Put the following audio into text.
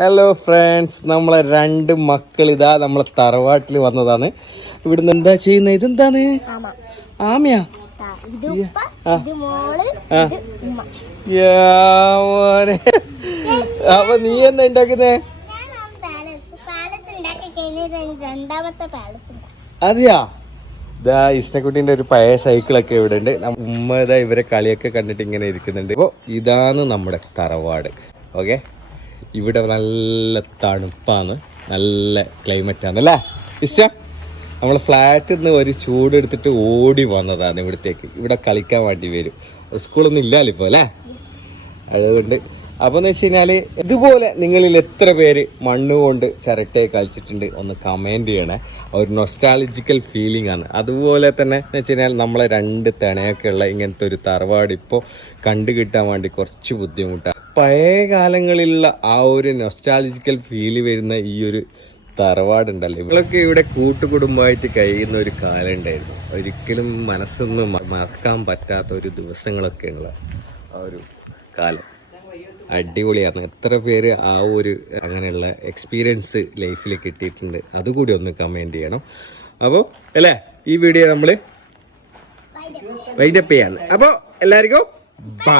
Hello friends നമ്മളെ രണ്ട് മക്കൾ ഇതാ നമ്മളെ തറവാട്ടിൽ വന്നതാണ്. ഇവിടുന്ന് എന്താ ചെയ്യുന്നത്? ഇതെന്താണ്? ആമയാ. അപ്പൊ നീ എന്താ ഉണ്ടാക്കുന്നേ? അതെയാ? ഇതാ ഇസ്നക്കുട്ടീന്റെ ഒരു പഴയ സൈക്കിളൊക്കെ ഇവിടെ ഉണ്ട്. ഉമ്മ ഇതാ ഇവരെ കളിയൊക്കെ കണ്ടിട്ട് ഇങ്ങനെ ഇരിക്കുന്നുണ്ട്. അപ്പൊ ഇതാണ് നമ്മുടെ തറവാട്. ഓക്കെ? ഇവിടെ നല്ല തണുപ്പാണ്. നല്ല ക്ലൈമറ്റാണ് അല്ലേ? ഇഷ്ട നമ്മൾ ഫ്ലാറ്റിൽ നിന്ന് ഒരു ചൂടെടുത്തിട്ട് ഓടി വന്നതാണ് ഇവിടത്തേക്ക്. ഇവിടെ കളിക്കാൻ വേണ്ടി വരും. സ്കൂളൊന്നും ഇല്ലല്ലോ ഇപ്പോൾ അല്ലേ? അതുകൊണ്ട് അപ്പോൾ എന്ന് വെച്ച് കഴിഞ്ഞാൽ ഇതുപോലെ നിങ്ങളിൽ എത്ര പേര് മണ്ണ് കൊണ്ട് ചിരട്ടയെ കളിച്ചിട്ടുണ്ട് ഒന്ന് കമന്റ് ചെയ്യണേ. ഒരു നൊസ്റ്റാളജിക്കൽ ഫീലിംഗ് ആണ്. അതുപോലെ തന്നെ എന്ന് വെച്ച് കഴിഞ്ഞാൽ നമ്മളെ രണ്ട് തിണയൊക്കെ ഉള്ള ഇങ്ങനത്തെ ഒരു തറവാട് ഇപ്പോൾ കണ്ടു കിട്ടാൻ വേണ്ടി കുറച്ച് ബുദ്ധിമുട്ടാണ് പഴയ കാലങ്ങളിലുള്ള ആ ഒരു നൊസ്റ്റാളജിക്കൽ ഫീൽ വരുന്ന ഈ ഒരു തറവാടുണ്ടല്ലോ. ഇവളൊക്കെ ഇവിടെ കൂട്ടുകുടുംബമായിട്ട് കഴിയുന്ന ഒരു കാലം ഉണ്ടായിരുന്നു. ഒരിക്കലും മനസ്സൊന്നും മറക്കാൻ പറ്റാത്ത ഒരു ദിവസങ്ങളൊക്കെ ഉള്ള ആ ഒരു കാലം. അടിപൊളിയാണ് എത്ര പേര് ആ ഒരു അങ്ങനെയുള്ള എക്സ്പീരിയൻസ് ലൈഫിൽ കിട്ടിയിട്ടുണ്ട് അതുകൂടി ഒന്ന് കമന്റ് ചെയ്യണം. അപ്പോൾ അല്ലേ? ഈ വീഡിയോ നമ്മൾ വൈൻഡപ്പ് ചെയ്യാണ്. അപ്പോൾ എല്ലാവർക്കും ബാ